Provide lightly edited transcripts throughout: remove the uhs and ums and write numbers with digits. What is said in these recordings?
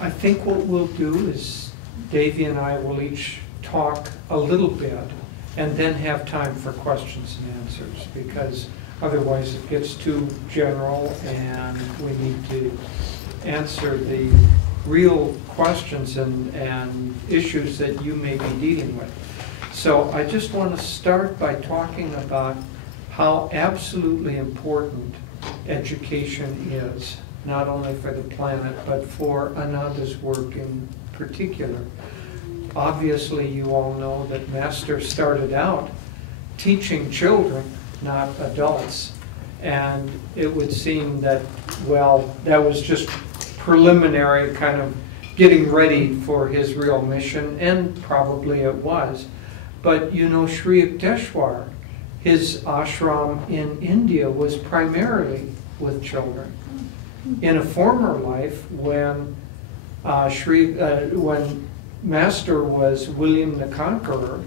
I think what we'll do is Davy and I will each talk a little bit and then have time for questions and answers, because otherwise it gets too general and we need to answer the real questions and issues that you may be dealing with. So I just want to start by talking about how absolutely important education is, not only for the planet, but for Ananda's work in particular. Obviously, you all know that Master started out teaching children, not adults. And it would seem that, well, that was just preliminary, kind of getting ready for his real mission, and probably it was. But you know, Sri Yukteswar, his ashram in India was primarily with children. In a former life, when when Master was William the Conqueror,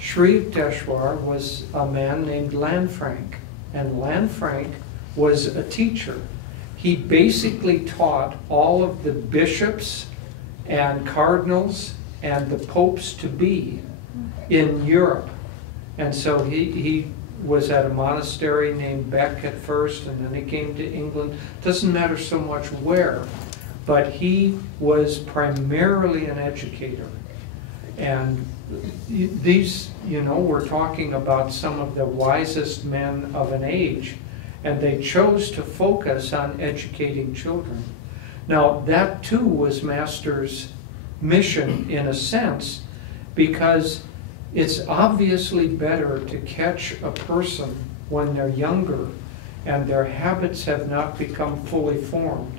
Sri Yukteswar was a man named Lanfranc, and Lanfranc was a teacher. He basically taught all of the bishops and cardinals and the popes to be in Europe. And so he was at a monastery named Beck at first, and then he came to England. Doesn't matter so much where, but he was primarily an educator. And these, you know, we're talking about some of the wisest men of an age, and they chose to focus on educating children. Now, that too was Master's mission in a sense, because it's obviously better to catch a person when they're younger and their habits have not become fully formed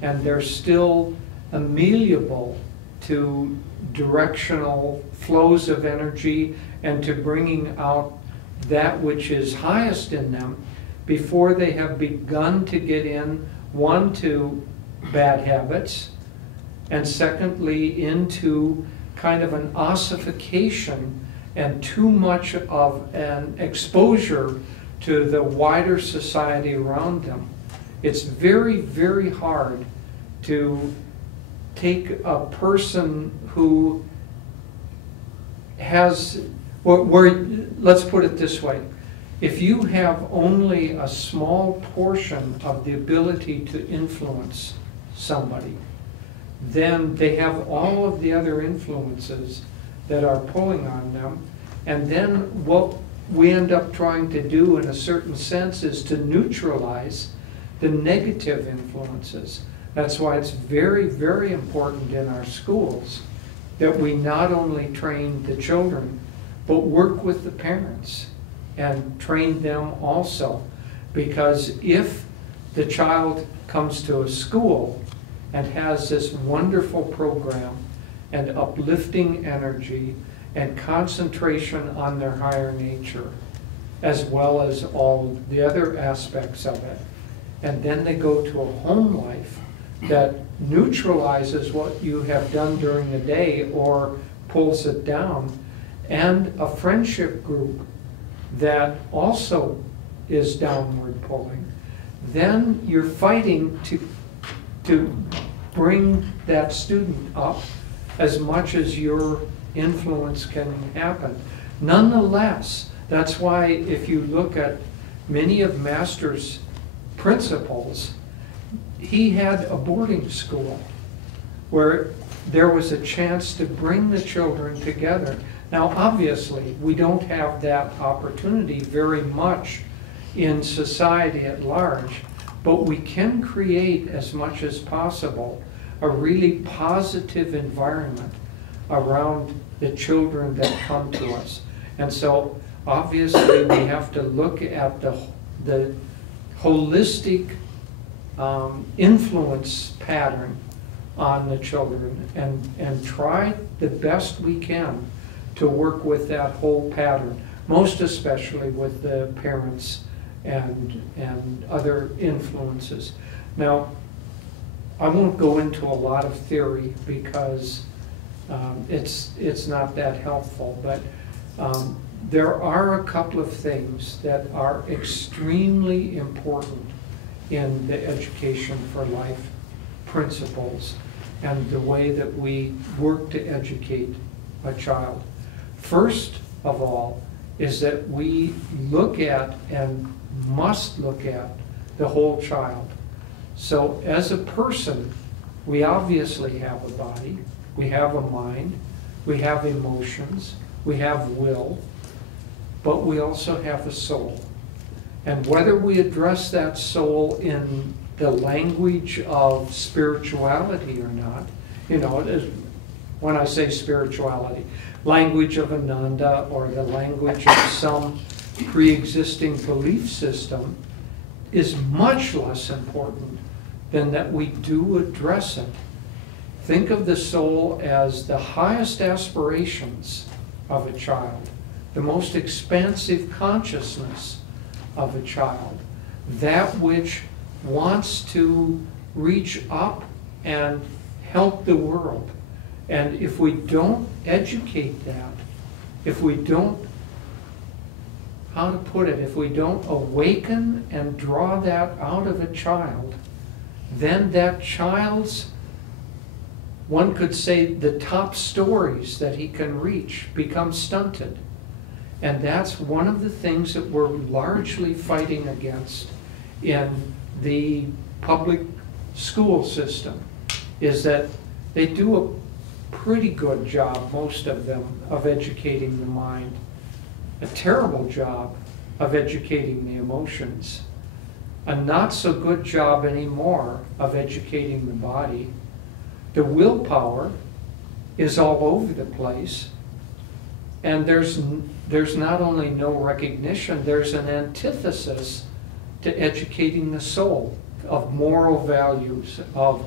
and they're still amenable to directional flows of energy and to bringing out that which is highest in them before they have begun to get in, one, to bad habits, and secondly, into kind of an ossification and too much of an exposure to the wider society around them. It's very, very hard to take a person who has, let's put it this way, if you have only a small portion of the ability to influence somebody, then they have all of the other influences that are pulling on them. And then what we end up trying to do in a certain sense is to neutralize the negative influences. That's why it's very, very important in our schools that we not only train the children, but work with the parents and train them also. Because if the child comes to a school and has this wonderful program and uplifting energy and concentration on their higher nature, as well as all the other aspects of it, and then they go to a home life that neutralizes what you have done during the day or pulls it down, and a friendship group that also is downward pulling, then you're fighting to bring that student up as much as your influence can happen. Nonetheless, that's why if you look at many of Master's principles, he had a boarding school where there was a chance to bring the children together. Now, obviously, we don't have that opportunity very much in society at large, but we can create as much as possible a really positive environment around the children that come to us. And so obviously we have to look at the holistic influence pattern on the children and try the best we can to work with that whole pattern, most especially with the parents and other influences. Now, I won't go into a lot of theory because it's not that helpful, but there are a couple of things that are extremely important in the education for life principles and the way that we work to educate a child. First of all is that we look at and must look at the whole child. So as a person, we obviously have a body, we have a mind, we have emotions, we have will, but we also have a soul. And whether we address that soul in the language of spirituality or not, you know, when I say spirituality, language of Ananda or the language of some pre-existing belief system is much less important than that we do address it. Think of the soul as the highest aspirations of a child, the most expansive consciousness of a child, that which wants to reach up and help the world. And if we don't educate that, if we don't, how to put it, if we don't awaken and draw that out of a child, then that child's, one could say, the top stories that he can reach become stunted. And that's one of the things that we're largely fighting against in the public school system, is that they do a pretty good job, most of them, of educating the mind, a terrible job of educating the emotions, a not so good job anymore of educating the body. The willpower is all over the place, and there's not only no recognition, there's an antithesis to educating the soul of moral values, of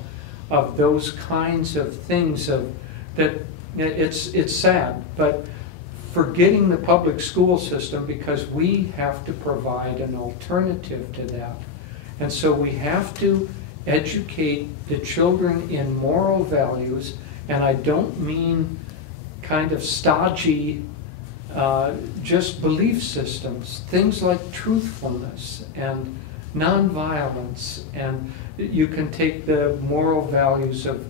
those kinds of things that it's sad, but forgetting the public school system, because we have to provide an alternative to that. And so we have to educate the children in moral values, and I don't mean kind of stodgy just belief systems, things like truthfulness and nonviolence, and you can take the moral values of,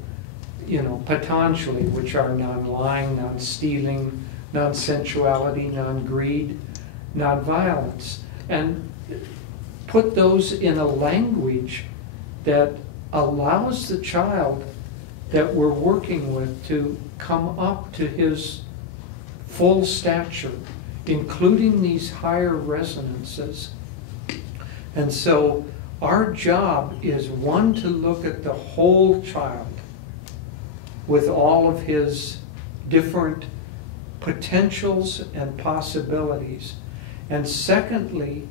you know, Patanjali, which are non-lying, non-stealing, non-sensuality, non-greed, non-violence, and put those in a language that allows the child that we're working with to come up to his full stature, including these higher resonances. And so our job is, one, to look at the whole child with all of his different potentials and possibilities. And secondly,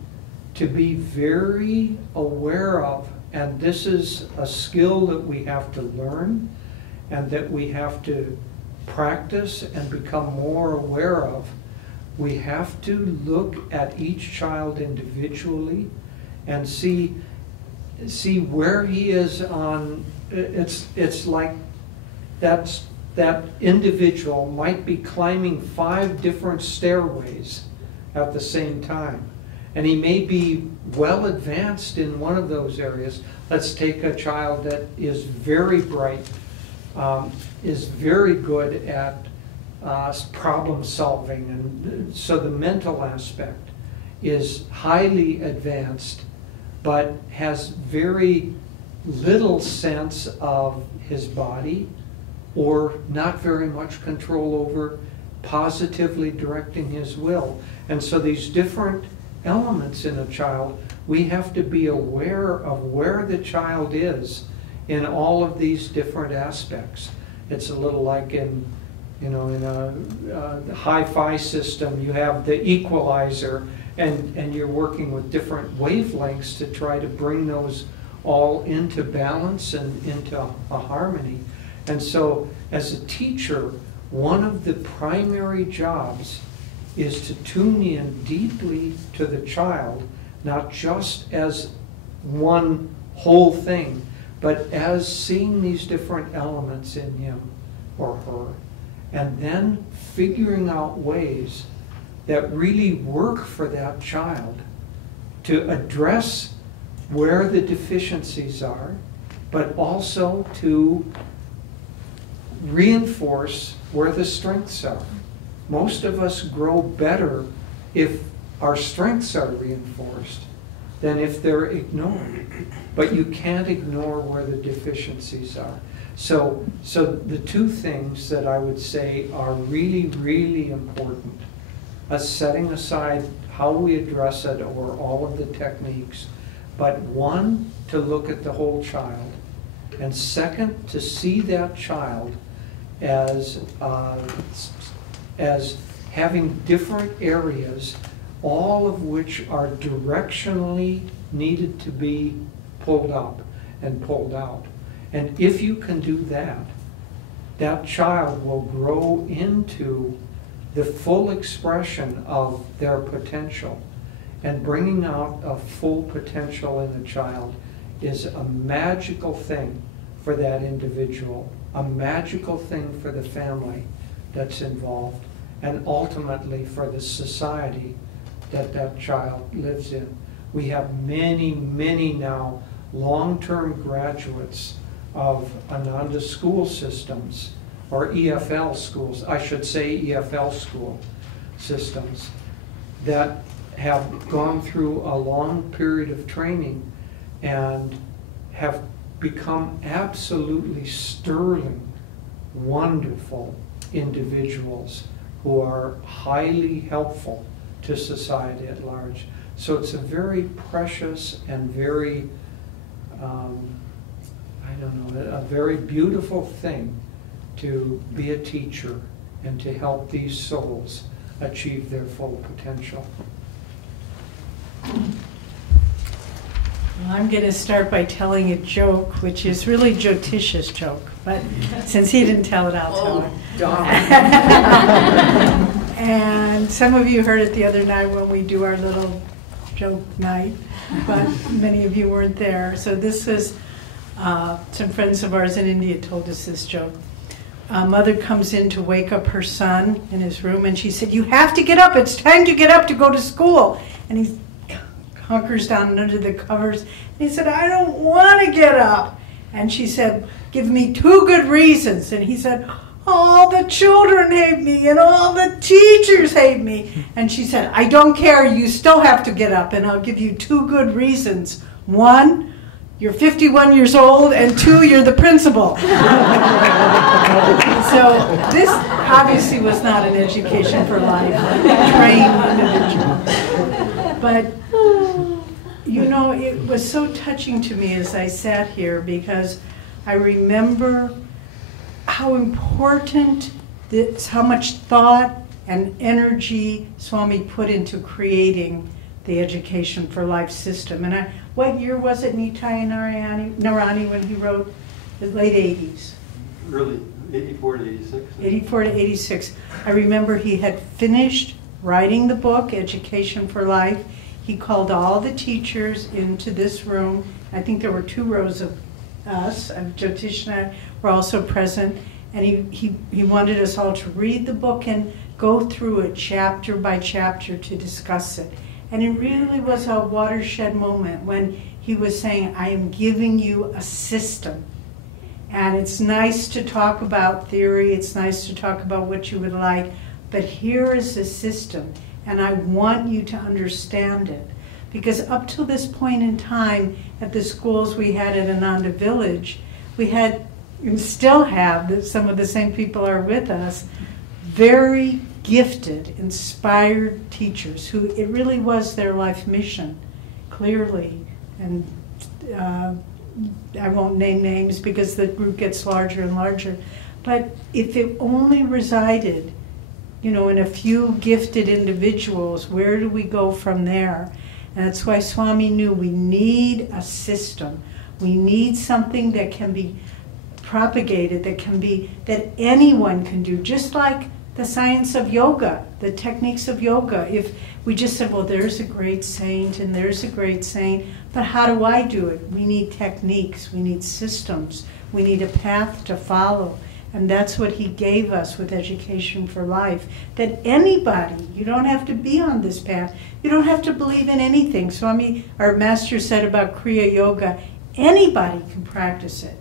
to be very aware of, and this is a skill that we have to learn and that we have to practice and become more aware of, we have to look at each child individually and see where he is on, it's like that individual might be climbing 5 different stairways at the same time. And he may be well advanced in one of those areas. Let's take a child that is very bright, is very good at problem solving, and so the mental aspect is highly advanced, but has very little sense of his body, or not very much control over positively directing his will. And so these different elements in a child, we have to be aware of where the child is in all of these different aspects. It's a little like in a hi-fi system, you have the equalizer, and you're working with different wavelengths to try to bring those all into balance and into a harmony. And so as a teacher, one of the primary jobs is to tune in deeply to the child, not just as one whole thing, but as seeing these different elements in him or her, and then figuring out ways that really work for that child to address where the deficiencies are, but also to reinforce where the strengths are. Most of us grow better if our strengths are reinforced than if they're ignored. But you can't ignore where the deficiencies are. So the two things that I would say are really, really important, setting aside how we address it or all of the techniques, but one, to look at the whole child, and second, to see that child as having different areas, all of which are directionally needed to be pulled up and pulled out. And if you can do that, that child will grow into the full expression of their potential. And bringing out a full potential in the child is a magical thing for that individual, a magical thing for the family that's involved, and ultimately for the society that that child lives in. We have many, many now long-term graduates of Ananda school systems, or EFL schools, I should say EFL school systems, that have gone through a long period of training and have become absolutely sterling, wonderful individuals who are highly helpful to society at large. So it's a very precious and very, a very beautiful thing to be a teacher and to help these souls achieve their full potential. Well, I'm going to start by telling a joke, which is really Jyotish's joke, but since he didn't tell it, I'll tell it. And some of you heard it the other night when we do our little joke night, but many of you weren't there. So this is some friends of ours in India told us this joke. A mother comes in to wake up her son in his room, and she said, "You have to get up. It's time to get up to go to school." And he hunkers down under the covers. And he said, "I don't want to get up." And she said, "Give me 2 good reasons." And he said, "All the children hate me and all the teachers hate me." And she said, "I don't care. You still have to get up, and I'll give you 2 good reasons. 1, you're 51 years old, and 2, you're the principal." So this obviously was not an education for life, trained individual. But you know, it was so touching to me as I sat here, because I remember how important this, how much thought and energy Swami put into creating the Education for Life system. And what year was it, Nitai Narani, when he wrote? The late 80s. Early, 84 to 86. 84 to 86. I remember he had finished writing the book, Education for Life. He called all the teachers into this room. I think there were 2 rows of us, and Jyotish and I were also present. And he wanted us all to read the book and go through it chapter by chapter to discuss it. And it really was a watershed moment when he was saying, "I am giving you a system. And it's nice to talk about theory, it's nice to talk about what you would like, but here is the system, and I want you to understand it." Because up till this point in time, at the schools we had at Ananda Village, we had, and still have, some of the same people are with us, very gifted, inspired teachers who it really was their life mission, clearly. And I won't name names because the group gets larger and larger. But if it only resided, you know, in a few gifted individuals, where do we go from there? And that's why Swami knew we need a system. We need something that can be propagated, that anyone can do, just like the science of yoga, the techniques of yoga. If we just said, well, there's a great saint and there's a great saint, but how do I do it? We need techniques, we need systems, we need a path to follow. And that's what he gave us with Education for Life. That anybody, you don't have to be on this path, you don't have to believe in anything. Swami, our master said about Kriya Yoga, Anybody can practice it.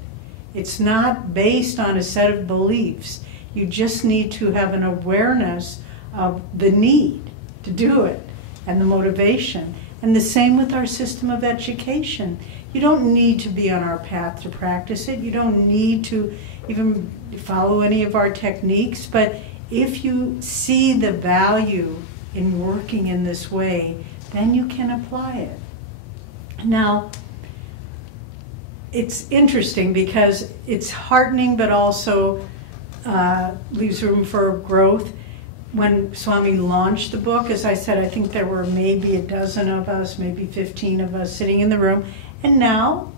It's not based on a set of beliefs. You just need to have an awareness of the need to do it and the motivation. And the same with our system of education. You don't need to be on our path to practice it. You don't need to even follow any of our techniques. But if you see the value in working in this way, then you can apply it. Now, it's interesting because it's heartening, but also leaves room for growth. When Swami launched the book, as I said, I think there were maybe a dozen of us, maybe 15 of us sitting in the room. And now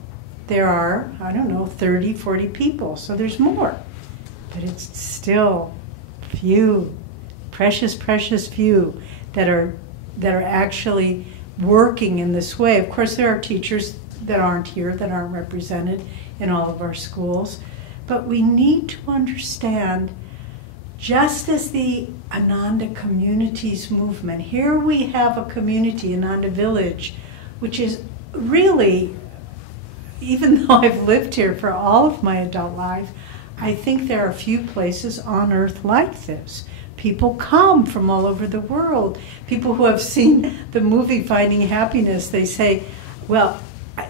there are, 30, 40 people. So there's more. But it's still few, precious, precious few that are actually working in this way. Of course, there are teachers that aren't here, that aren't represented in all of our schools. But we need to understand, just as the Ananda Communities movement, here we have a community, Ananda Village, which is really, even though I've lived here for all of my adult life, I think there are few places on earth like this. People come from all over the world. People who have seen the movie Finding Happiness, they say, well,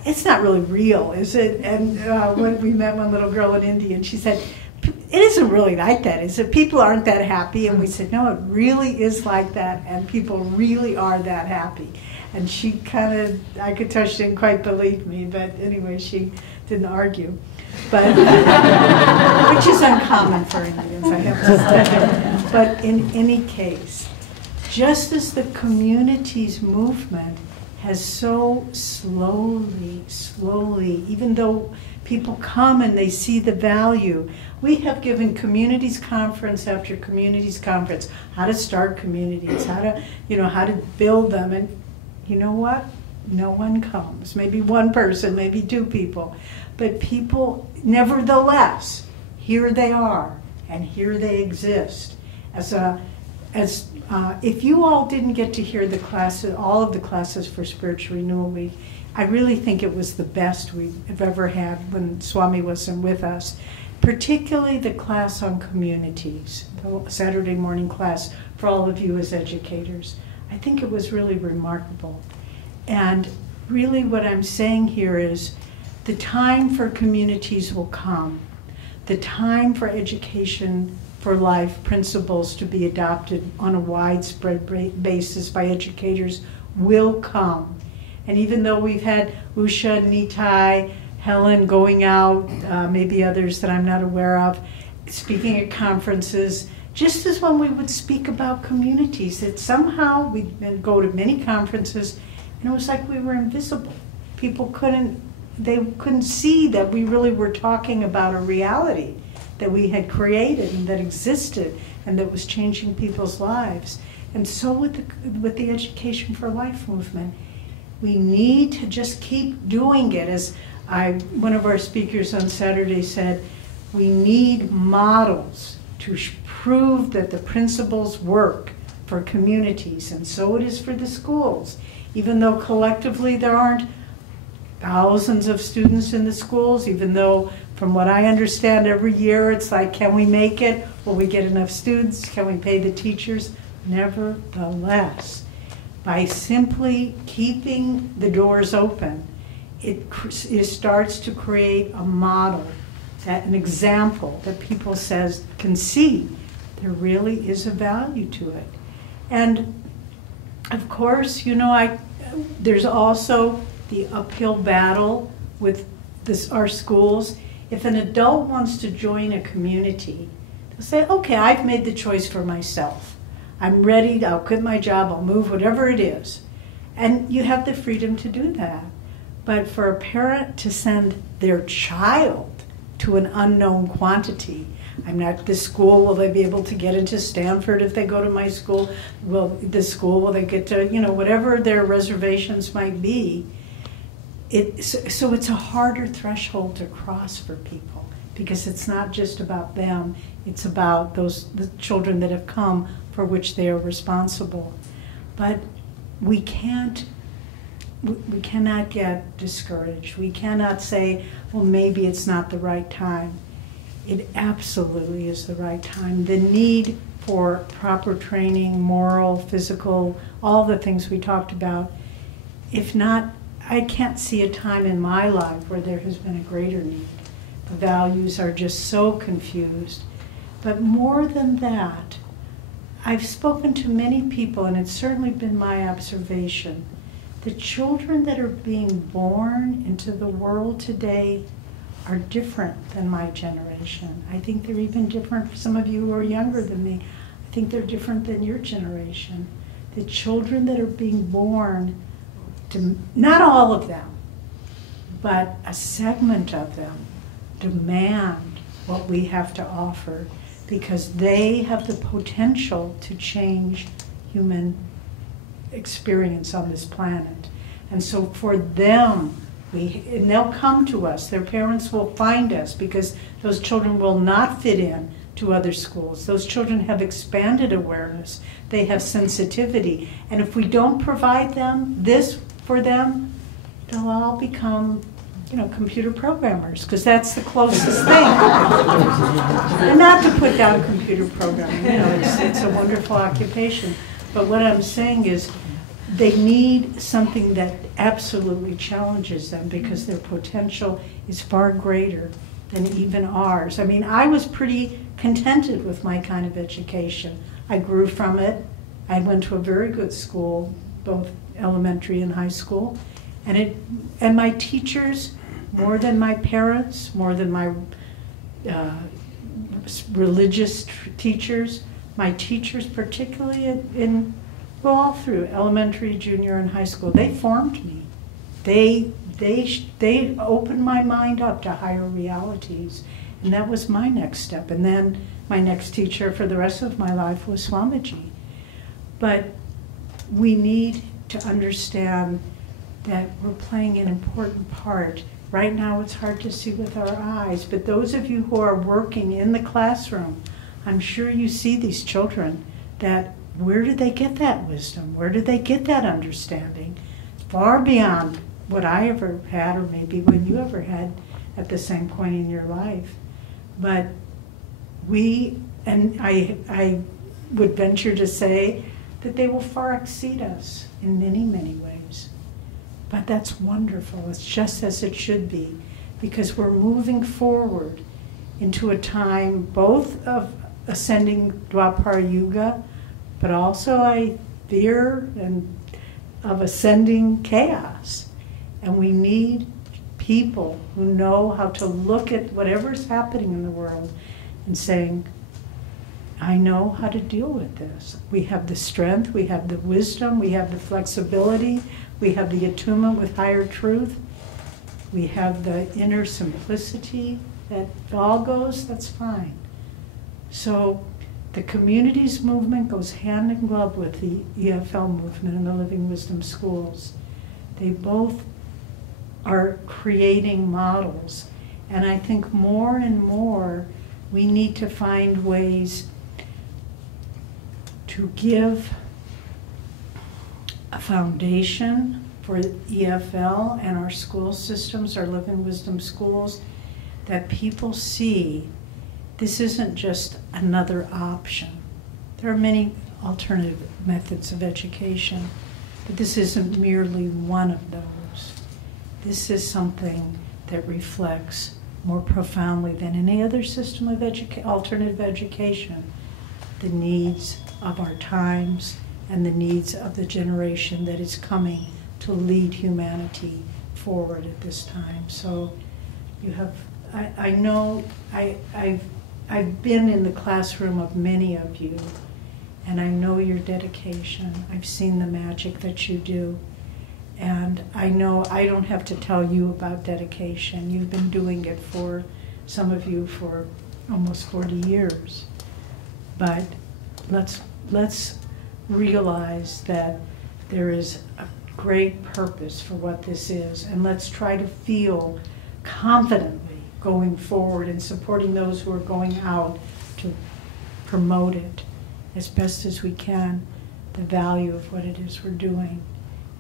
it's not really real, is it? And when we met one little girl in India, and she said, it isn't really like that, is it? People aren't that happy. And we said, no, it really is like that, and people really are that happy. And she kind of, I could tell she didn't quite believe me, but anyway, she didn't argue. But which is uncommon for Indians, I have to say. But in any case, just as the communities movement has so slowly, even though people come and they see the value, we have given communities conference after communities conference, how to start communities, how to build them, and you know what? No one comes. Maybe one person, maybe two people. But people, nevertheless, here they are, and here they exist. If you all didn't get to hear the classes, all of the classes for Spiritual Renewal Week, I really think it was the best we've ever had when Swami wasn't with us. Particularly the class on communities, the Saturday morning class for all of you as educators. I think it was really remarkable. And really what I'm saying here is the time for communities will come. The time for education for life principles to be adopted on a widespread basis by educators will come. And even though we've had Usha, Nitai, Helen going out, maybe others that I'm not aware of, speaking at conferences, just as when we would speak about communities, that somehow we'd go to many conferences and it was like we were invisible. People couldn't see that we really were talking about a reality that we had created and that existed and that was changing people's lives. And so with the Education for Life movement, we need to just keep doing it. As one of our speakers on Saturday said, we need models to prove that the principles work for communities, and so it is for the schools. Even though collectively there aren't thousands of students in the schools, even though from what I understand every year it's like, can we make it? Will we get enough students? Can we pay the teachers? Nevertheless, by simply keeping the doors open, it starts to create a model, an example that people can see there really is a value to it. And of course, there's also the uphill battle with our schools. If an adult wants to join a community, they'll say, okay, I've made the choice for myself. I'm ready, I'll quit my job, I'll move, whatever it is. And you have the freedom to do that. But for a parent to send their child to an unknown quantity, I'm not this school, will they be able to get into Stanford if they go to my school? Will they get to, whatever their reservations might be. So it's a harder threshold to cross for people because it's not just about them, it's about the children that have come for which they are responsible. But we can't we cannot get discouraged. We cannot say, well, maybe it's not the right time. It absolutely is the right time. The need for proper training, moral, physical, all the things we talked about. If not, I can't see a time in my life where there has been a greater need. The values are just so confused. But more than that, I've spoken to many people, and it's certainly been my observation, the children that are being born into the world today are different than my generation. I think they're even different for some of you who are younger than me. I think they're different than your generation. The children that are being born, not all of them, but a segment of them, demand what we have to offer because they have the potential to change human experience on this planet. And so for them, and they'll come to us, their parents will find us because those children will not fit in to other schools. Those children have expanded awareness, they have sensitivity, and if we don't provide them this for them, they'll all become, computer programmers, because that's the closest thing. And not to put down computer programming, it's a wonderful occupation, but what I'm saying is they need something that absolutely challenges them because their potential is far greater than even ours. I mean, I was pretty contented with my kind of education. I grew from it. I went to a very good school, both elementary and high school, and my teachers, more than my parents, more than my religious teachers, my teachers particularly all through elementary, junior, and high school, they formed me. They opened my mind up to higher realities, and that was my next step. And then my next teacher for the rest of my life was Swamiji. But we need to understand that we're playing an important part. Right now it's hard to see with our eyes, but those of you who are working in the classroom, I'm sure you see these children that where did they get that wisdom? Where did they get that understanding? Far beyond what I ever had, or maybe what you ever had at the same point in your life. But I would venture to say that they will far exceed us in many, many ways. But that's wonderful. It's just as it should be, because we're moving forward into a time both of ascending Dwapara Yuga, but also I fear of ascending chaos. And we need people who know how to look at whatever's happening in the world and saying, I know how to deal with this. We have the strength, we have the wisdom, we have the flexibility, we have the attunement with higher truth, we have the inner simplicity that all goes, that's fine. So the communities movement goes hand in glove with the EFL movement and the Living Wisdom schools. They both are creating models. And I think more and more we need to find ways to give a foundation for EFL and our school systems, our Living Wisdom schools, that people see this isn't just another option. There are many alternative methods of education, but this isn't merely one of those. This is something that reflects more profoundly than any other system of alternative education the needs of our times and the needs of the generation that is coming to lead humanity forward at this time. So you have, I know, I've been in the classroom of many of you, and I know your dedication. I've seen the magic that you do. And I know I don't have to tell you about dedication. You've been doing it for, some of you, for almost 40 years. But let's realize that there is a great purpose for what this is, and let's try to feel confidently going forward and supporting those who are going out to promote it as best as we can, the value of what it is we're doing.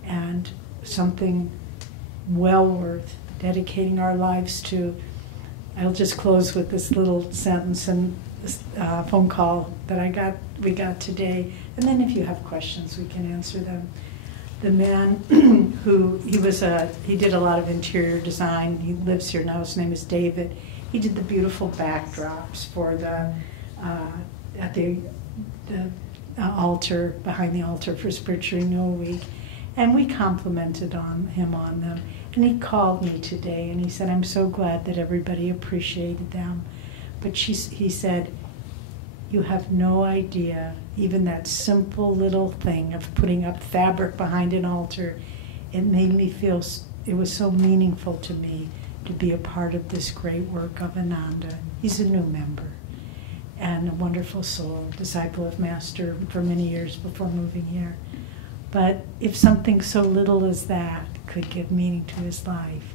And something well worth dedicating our lives to. I'll just close with this little sentence and this phone call that we got today, and then if you have questions, we can answer them. The man he did a lot of interior design. He lives here now. His name is David. He did the beautiful backdrops for at the altar, behind the altar for Spiritual Renewal Week, and we complimented him on them. And he called me today and he said, "I'm so glad that everybody appreciated them." But he said, "You have no idea, even that simple little thing of putting up fabric behind an altar, it made me feel, it was so meaningful to me to be a part of this great work of Ananda." He's a new member and a wonderful soul, disciple of Master for many years before moving here. But if something so little as that could give meaning to his life,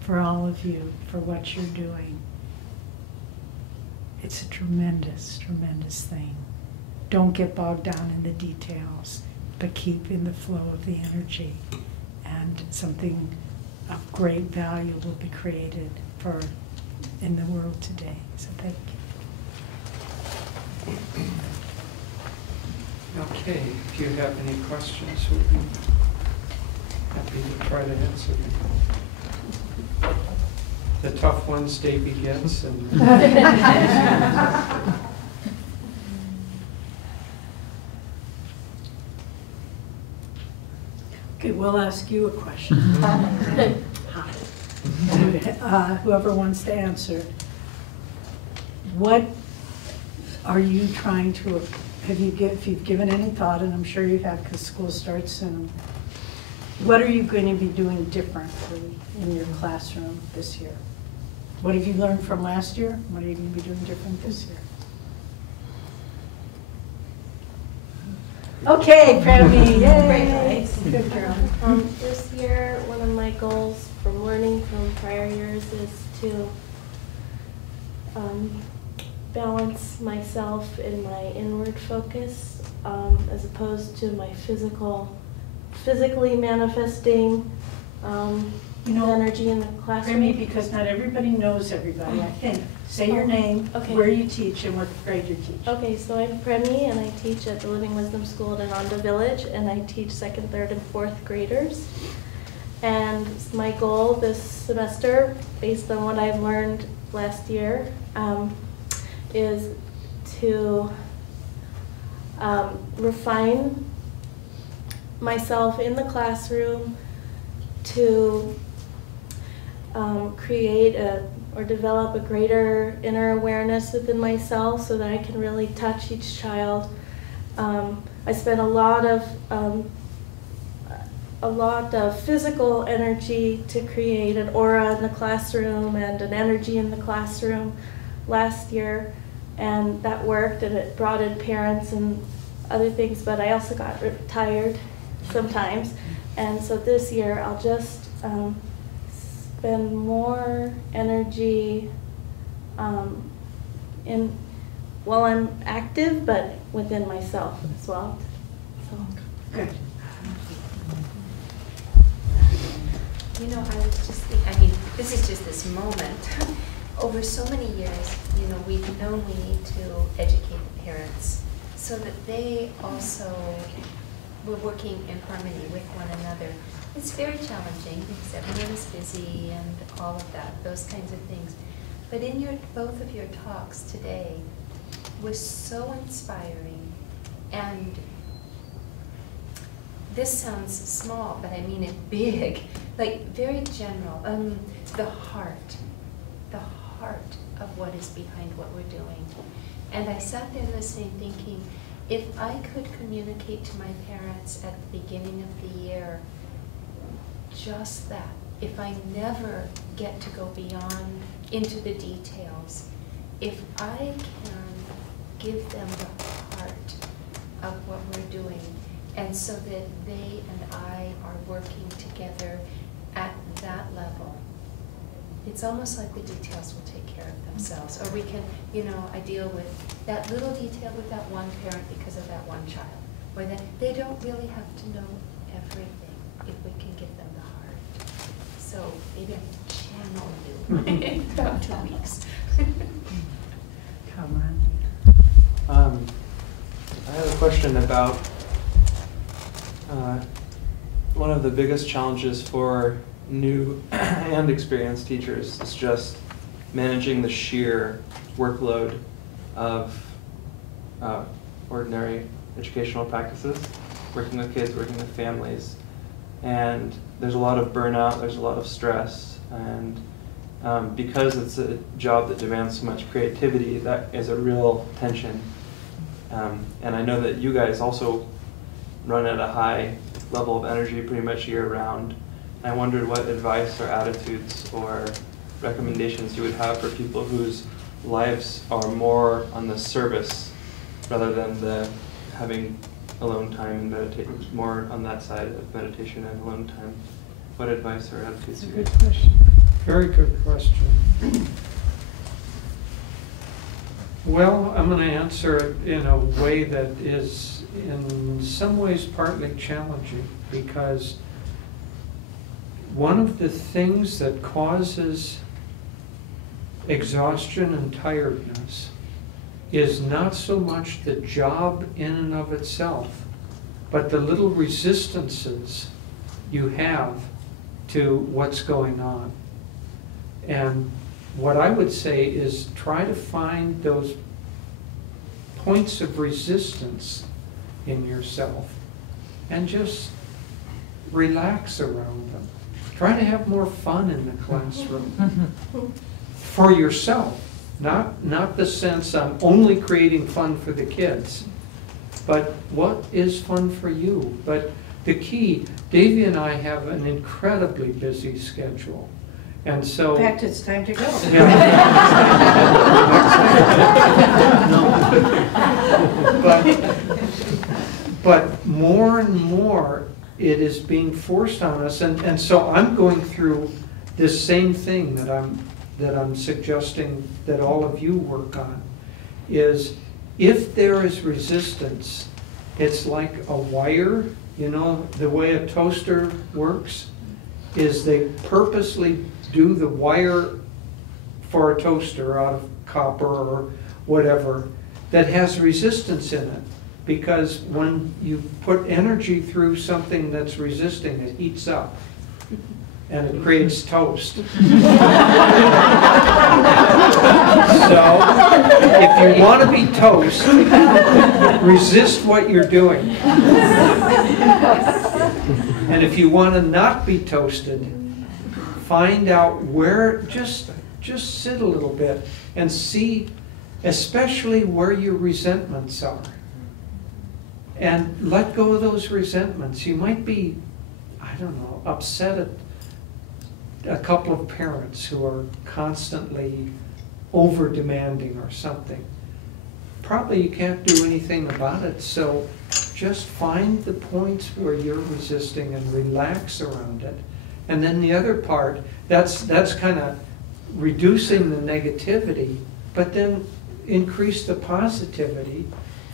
for all of you, for what you're doing, it's a tremendous, tremendous thing. Don't get bogged down in the details, but keep in the flow of the energy, and something of great value will be created in the world today. So thank you. Okay, if you have any questions, we'll be happy to try to answer them. The tough ones Davey gets, and Okay, we'll ask you a question. Hi. Whoever wants to answer. What are you trying to, if you've given any thought, and I'm sure you have because school starts soon, what are you going to be doing differently in your classroom this year? What have you learned from last year? What are you going to be doing different this year? Okay, Premi, yay! Good girl. This year, one of my goals from learning from prior years is to balance myself in my inward focus as opposed to my physically manifesting energy in the classroom. Premi, because not everybody knows everybody, I think. Say your name, okay. Where you teach, and what grade you teach. Okay, so I'm Premi, and I teach at the Living Wisdom School at Ananda Village, and I teach 2nd, 3rd, and 4th graders. And my goal this semester, based on what I've learned last year, is to refine myself in the classroom, to create or develop a greater inner awareness within myself so that I can really touch each child. I spend a lot of physical energy to create an aura in the classroom and an energy in the classroom last year, and that worked, and it brought in parents and other things, but I also got tired sometimes, and so this year I'll just spend more energy while I'm active, but within myself as well. So. Good. You know, I was just thinking, I mean, this is just this moment. Over so many years, you know, we've known we need to educate the parents so that they also were working in harmony with one another. It's very challenging because everyone is busy and all of that, those kinds of things. But in both of your talks today was so inspiring, and this sounds small, but I mean it big, like very general. The heart of what is behind what we're doing. And I sat there listening, thinking, if I could communicate to my parents at the beginning of the year just that, if I never get to go beyond into the details, if I can give them the heart of what we're doing, and so that they and I are working together at that level, it's almost like the details will take care of themselves. Or we can, you know, I deal with that little detail with that one parent because of that one child. Or that they don't really have to know everything. if we can give them the heart. So maybe I can channel you in about 2 weeks. Come on. I have a question about one of the biggest challenges for new and experienced teachers is just managing the sheer workload of ordinary educational practices, working with kids, working with families. And there's a lot of burnout, there's a lot of stress, and because it's a job that demands so much creativity, that is a real tension. And I know that you guys also run at a high level of energy pretty much year-round. I wondered what advice or attitudes or recommendations you would have for people whose lives are more on the service rather than the having alone time and meditating, more on that side of meditation and alone time. What advice or attitudes That's a you good question. Very good question. Well, I'm going to answer it in a way that is in some ways partly challenging, because one of the things that causes exhaustion and tiredness is not so much the job in and of itself, but the little resistances you have to what's going on. And what I would say is try to find those points of resistance in yourself and just relax around them. Try to have more fun in the classroom for yourself, not the sense I'm only creating fun for the kids, but what is fun for you. But the key, Davy and I have an incredibly busy schedule. And so, In fact, it's time to go. but more and more it is being forced on us, and so I'm going through this same thing that I'm suggesting that all of you work on, is if there is resistance, it's like a wire, you know, the way a toaster works is they purposely do the wire for a toaster out of copper or whatever that has resistance in it, because when you put energy through something that's resisting, it heats up and it creates toast. So if you want to be toast, resist what you're doing. And if you want to not be toasted, find out where, just sit a little bit and see especially where your resentments are. And let go of those resentments. You might be, I don't know, upset at a couple of parents who are constantly over-demanding or something. Probably you can't do anything about it, so just find the points where you're resisting and relax around it. And then the other part, that's kind of reducing the negativity, but then increase the positivity.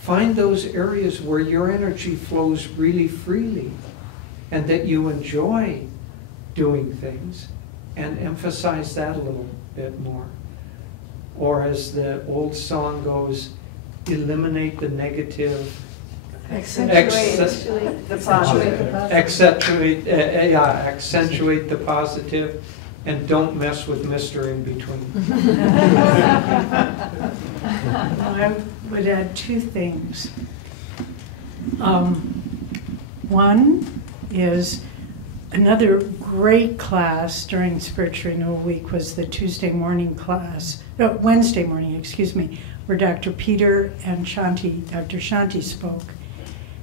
Find those areas where your energy flows really freely and that you enjoy doing things, and emphasize that a little bit more. Or as the old song goes, eliminate the negative, accentuate the positive, and don't mess with Mr. in between. I would add two things. One is another great class during Spiritual Renewal Week was the Wednesday morning, where Dr. Peter and Dr. Shanti spoke.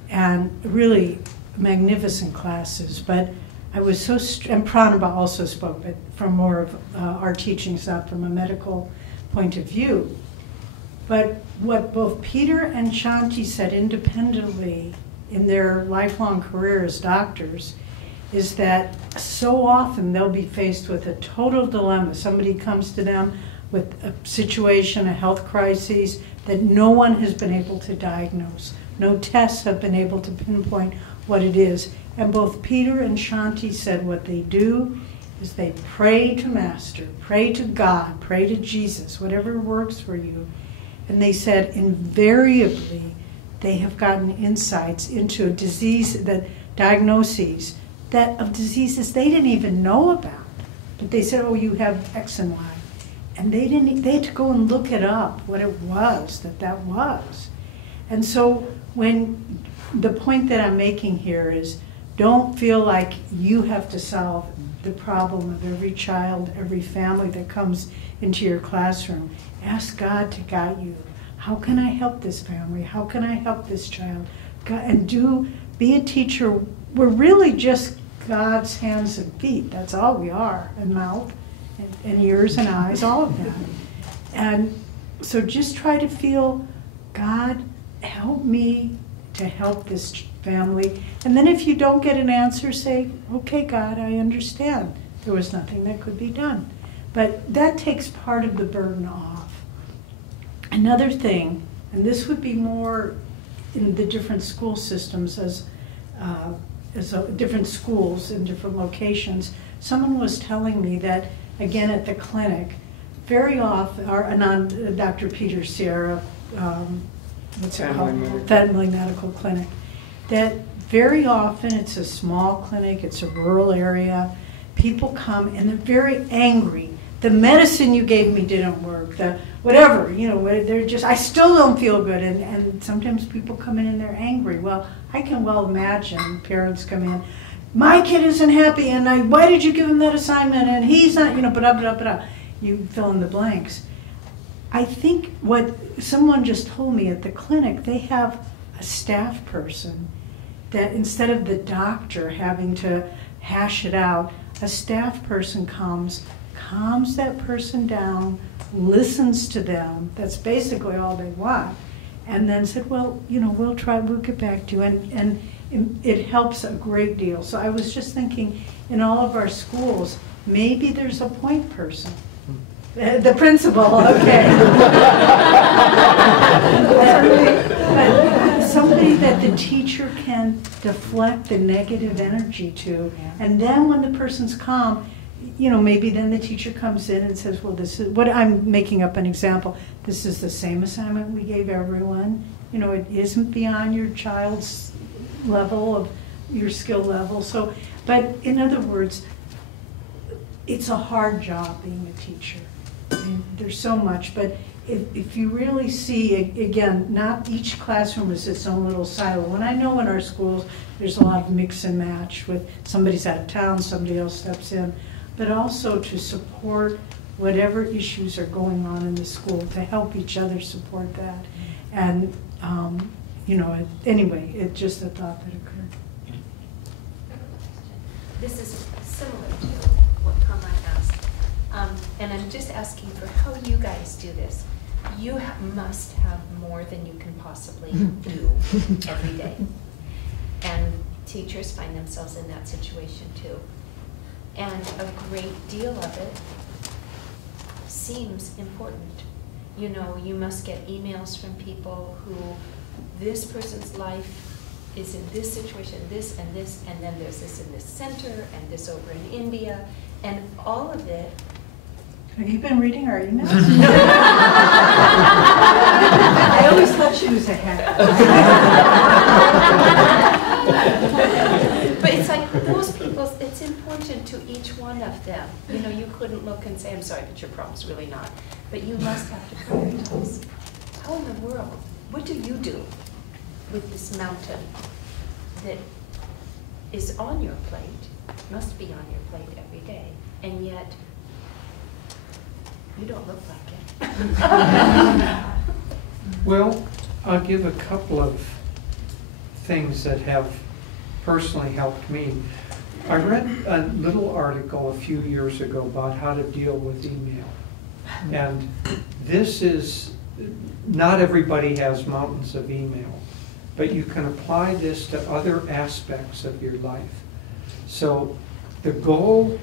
And really magnificent classes, but I was so, and Pranaba also spoke, but from more of our teachings, not from a medical point of view. But what both Peter and Shanti said independently in their lifelong career as doctors is that so often they'll be faced with a total dilemma. Somebody comes to them with a situation, a health crisis that no one has been able to diagnose. No tests have been able to pinpoint what it is. And both Peter and Shanti said what they do is they pray to Master, pray to God, pray to Jesus, whatever works for you. And they said invariably they have gotten insights into a disease, that diagnoses that of diseases they didn't even know about. But they said, oh, you have X and Y. And they had to go and look it up, what it was that was. And so when the point that I'm making here is, don't feel like you have to solve the problem of every child, every family that comes into your classroom. Ask God to guide you. How can I help this family? How can I help this child? And be a teacher. We're really just God's hands and feet. That's all we are, and mouth, and ears and eyes, all of that. And so just try to feel, God, help me to help this family. And then if you don't get an answer, say, okay, God, I understand. There was nothing that could be done. But that takes part of the burden off. Another thing, and this would be more in the different school systems as different schools in different locations. Someone was telling me that, again, at the clinic, very often, Dr. Peter Sierra, Family Medical Clinic, that very often it's a small clinic, it's a rural area, people come and they're very angry. The medicine you gave me didn't work, the whatever, they're just, I still don't feel good, and sometimes people come in and they're angry. Well, I can well imagine parents come in, my kid isn't happy, and why did you give him that assignment, and he's not, blah, blah, blah. You fill in the blanks. I think what someone just told me at the clinic, they have a staff person that instead of the doctor having to hash it out, a staff person comes, calms that person down, listens to them, that's basically all they want, and then said, well, we'll get back to you, and it helps a great deal. So I was just thinking, in all of our schools, maybe there's a point person. The principal, okay. But somebody that the teacher can deflect the negative energy to, and then when the person's calm, maybe then the teacher comes in and says, well, this is what I'm making up an example. This is the same assignment we gave everyone. It isn't beyond your child's level of your skill level. So, but in other words, it's a hard job being a teacher. There's so much, but if you really see, again, not each classroom is its own little silo. When I know in our schools, there's a lot of mix and match with somebody's out of town, somebody else steps in, but also to support whatever issues are going on in the school, to help each other support that. And, anyway, it's just a thought that occurred. This is similar to what Carmine asked. And I'm just asking for how you guys do this. You must have more than you can possibly do every day. And teachers find themselves in that situation too. And a great deal of it seems important. You must get emails from people who, this person's life is in this situation, this, and then there's this in this center, and this over in India, and all of it. Have you been reading our emails? I always thought she was a hack. But it's like those people, it's important to each one of them. You couldn't look and say, I'm sorry, but your problem's really not. But you must have to prioritize. How in the world, what do you do with this mountain that is on your plate, must be on your plate every day, and yet you don't look like it? Well, I'll give a couple of things that have personally helped me. I read a little article a few years ago about how to deal with email. And this is, not everybody has mountains of email, but you can apply this to other aspects of your life. So the goal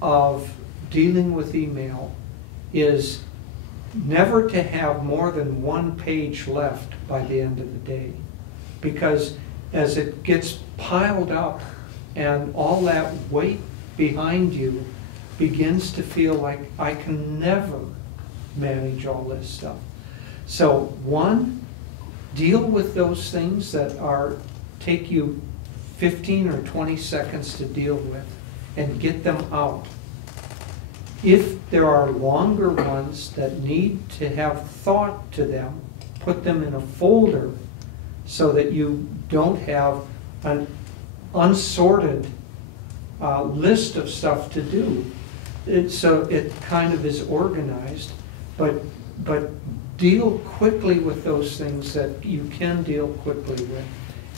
of dealing with email is never to have more than one page left by the end of the day. Because as it gets piled up, and all that weight behind you begins to feel like I can never manage all this stuff. So one, deal with those things that take you 15 or 20 seconds to deal with and get them out. If there are longer ones that need to have thought to them, put them in a folder so that you don't have an unsorted list of stuff to do. So it kind of is organized, but deal quickly with those things that you can deal quickly with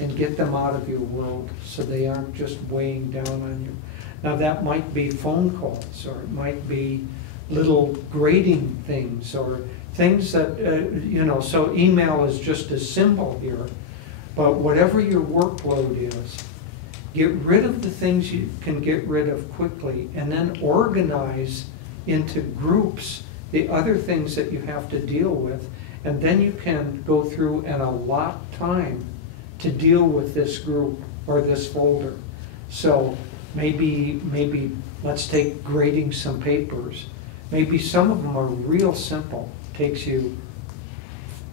and get them out of your world so they aren't just weighing down on you. Now that might be phone calls, or it might be little grading things, or things that, so email is just a symbol here, but whatever your workload is, get rid of the things you can get rid of quickly, and then organize into groups the other things that you have to deal with, and then you can go through and allot time to deal with this group or this folder. So maybe let's take grading some papers. Maybe some of them are real simple. Takes you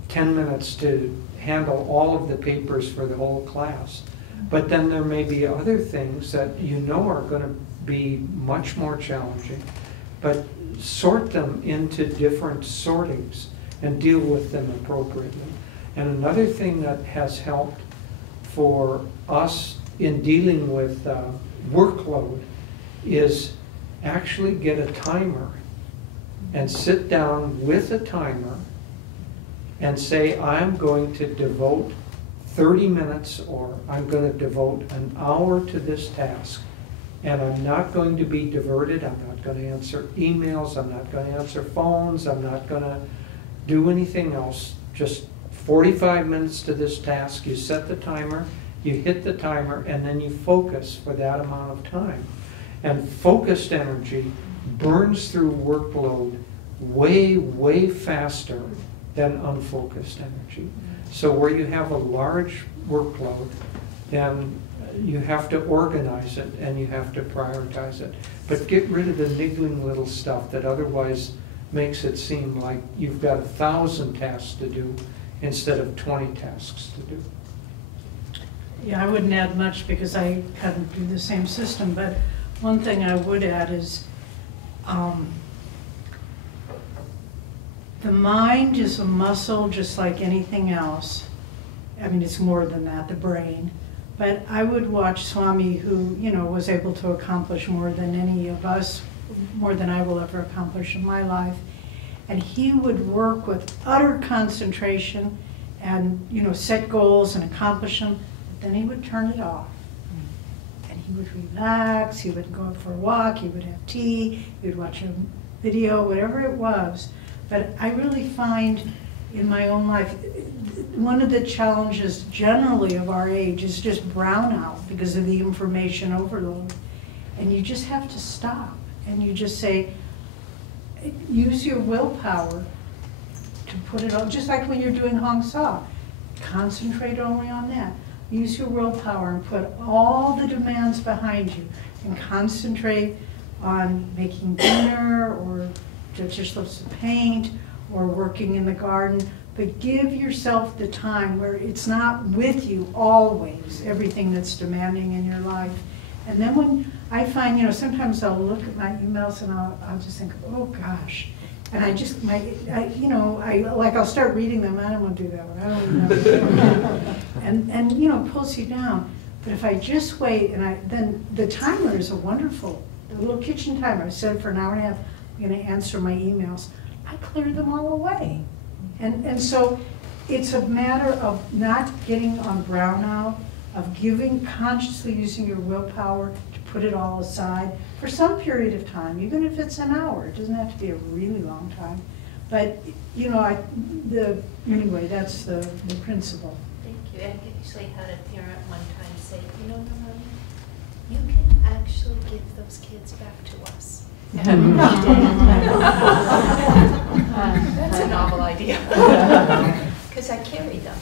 10 minutes to handle all of the papers for the whole class. But then there may be other things that you know are going to be much more challenging. But sort them into different sortings and deal with them appropriately. And another thing that has helped for us in dealing with workload is actually get a timer and sit down with a timer and say, I'm going to devote 30 minutes or I'm going to devote an hour to this task. And I'm not going to be diverted. I'm not going to answer emails. I'm not going to answer phones. I'm not going to do anything else. Just 45 minutes to this task. You set the timer, you hit the timer, and then you focus for that amount of time. And focused energy burns through workload way, way faster than unfocused energy. So where you have a large workload, then you have to organize it and you have to prioritize it. But get rid of the niggling little stuff that otherwise makes it seem like you've got 1,000 tasks to do instead of 20 tasks to do. Yeah, I wouldn't add much because I kind of do the same system, but one thing I would add is the mind is a muscle just like anything else. I mean, it's more than that, the brain. But I would watch Swami, who, was able to accomplish more than any of us, more than I will ever accomplish in my life. And he would work with utter concentration and, set goals and accomplish them. But then he would turn it off. And he would relax, he would go out for a walk, he would have tea, he would watch a video, whatever it was. But I really find in my own life, one of the challenges generally of our age is just brownout because of the information overload. And you just have to stop and you just say, use your willpower to put it on, just like when you're doing Hong Sa. Concentrate only on that. Use your willpower and put all the demands behind you and concentrate on making dinner or just loves to paint or working in the garden. But give yourself the time where it's not with you always, everything that's demanding in your life. And then when I find, sometimes I'll look at my emails and I'll just think, oh gosh. And I just, I'll start reading them. I don't want to do that one. I don't even know. And it pulls you down. But if I just wait, then the timer is a wonderful, the little kitchen timer. I set it for an hour and a half. I'm going to answer my emails. I clear them all away. And so it's a matter of not getting on brownout, of consciously using your willpower to put it all aside for some period of time, even if it's an hour. It doesn't have to be a really long time. But, anyway, that's the principle. Thank you. I actually had a parent one time say, Mommy, you can actually give those kids back to us. That's a novel idea. Because I carry them.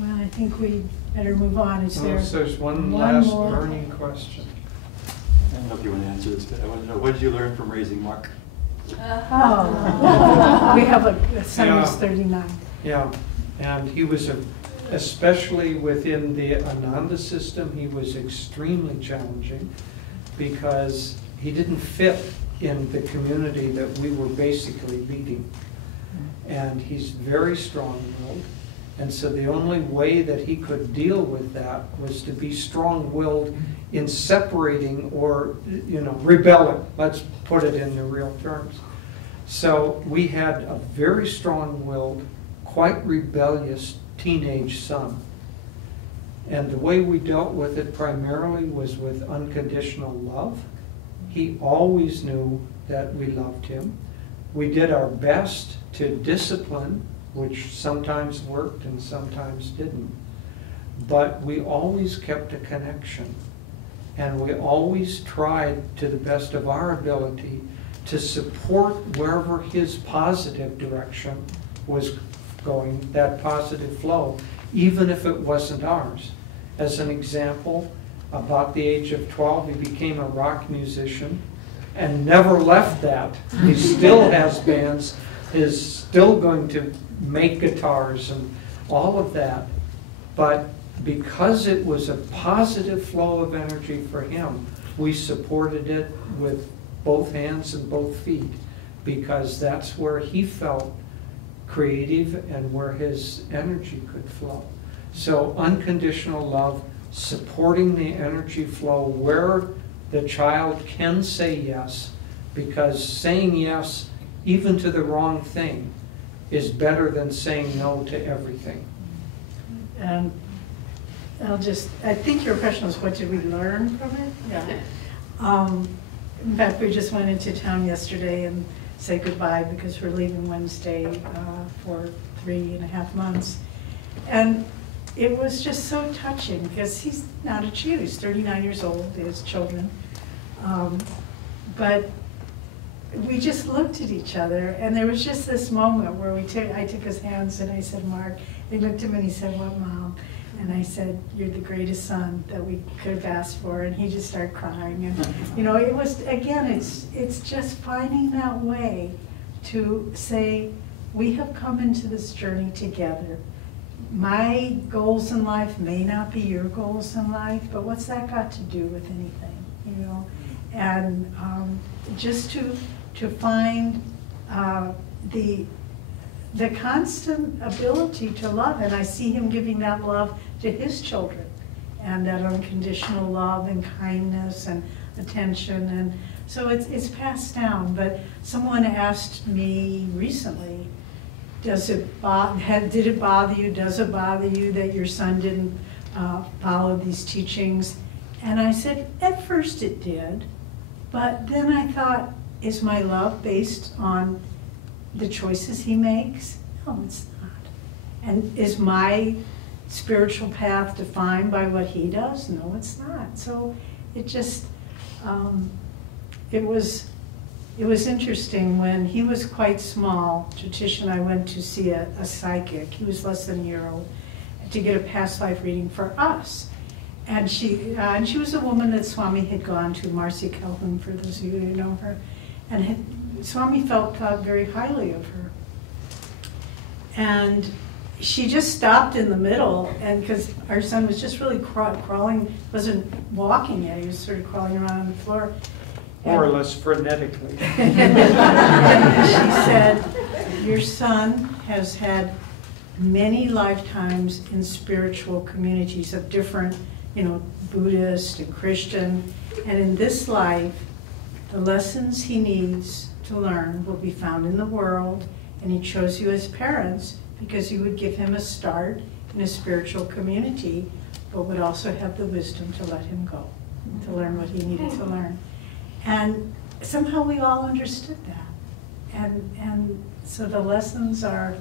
Well, I think we better move on. Is there Unless there's one one last more? burning question. I don't know if you want to answer this, but I want to know, what did you learn from raising Mark? Oh, we have a son Yeah. who's 39. Yeah, and he was, especially within the Ananda system, he was extremely challenging because he didn't fit in the community that we were basically leading. And he's very strong-willed. And so the only way that he could deal with that was to be strong-willed in separating or, rebelling. Let's put it in the real terms. So we had a very strong-willed, quite rebellious teenage son. And the way we dealt with it primarily was with unconditional love. He always knew that we loved him. We did our best to discipline, which sometimes worked and sometimes didn't. But we always kept a connection. And we always tried, to the best of our ability, to support wherever his positive direction was going, that positive flow, even if it wasn't ours. As an example, about the age of 12, he became a rock musician and never left that. He still has bands, is still going to make guitars and all of that. But because it was a positive flow of energy for him, we supported it with both hands and both feet, because that's where he felt creative and where his energy could flow. So unconditional love, supporting the energy flow where the child can say yes, because saying yes even to the wrong thing is better than saying no to everything. And I think your question was, what did we learn from it? Yeah. In fact, we just went into town yesterday and said goodbye because we're leaving Wednesday for 3.5 months. And it was just so touching because he's not a Jew, he's 39 years old, he has children. But we just looked at each other, and there was just this moment where I took his hands and I said, Mark. He looked at me and he said, what, Mom? And I said, you're the greatest son that we could have asked for. And he just started crying. And, it was, again, it's just finding that way to say, we have come into this journey together. My goals in life may not be your goals in life, but what's that got to do with anything, And just to find the constant ability to love, and I see him giving that love to his children, and that unconditional love and kindness and attention, and so it's passed down. But someone asked me recently, did it bother you, does it bother you that your son didn't follow these teachings? And I said, at first it did, but then I thought, is my love based on the choices he makes? No, it's not. And is my spiritual path defined by what he does? No, it's not. So it just, it was interesting when he was quite small. Jyotish and I went to see a psychic. He was less than a year old, to get a past life reading for us. And she was a woman that Swami had gone to, Marcy Calhoun, for those of you who know her. And Swami thought very highly of her. And she just stopped in the middle, and because our son was just really crawling, wasn't walking yet, he was sort of crawling around on the floor. More or less frenetically. And she said, your son has had many lifetimes in spiritual communities of different, Buddhist and Christian, and in this life, the lessons he needs to learn will be found in the world, and he chose you as parents because you would give him a start in a spiritual community, but would also have the wisdom to let him go, to learn what he needed to learn. And somehow we all understood that. And so the lessons are,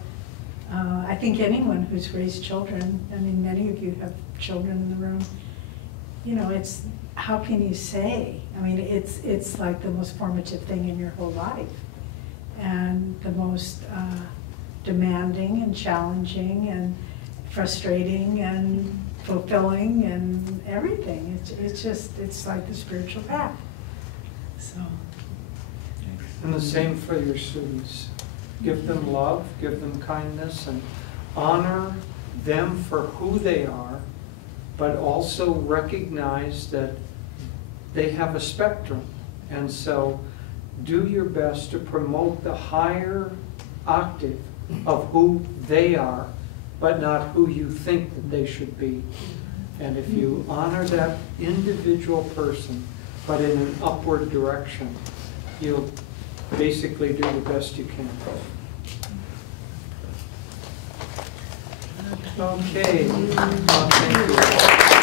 I think anyone who's raised children, I mean, many of you have children in the room, it's, how can you say? I mean, it's like the most formative thing in your whole life, and the most demanding and challenging and frustrating and fulfilling and everything. It's just, it's like the spiritual path. So, And the same for your students. Give them love, give them kindness, and honor them for who they are, but also recognize that they have a spectrum. And so do your best to promote the higher octave of who they are, but not who you think that they should be. And if you honor that individual person, but in an upward direction, you'll basically do the best you can. Okay. Thank you.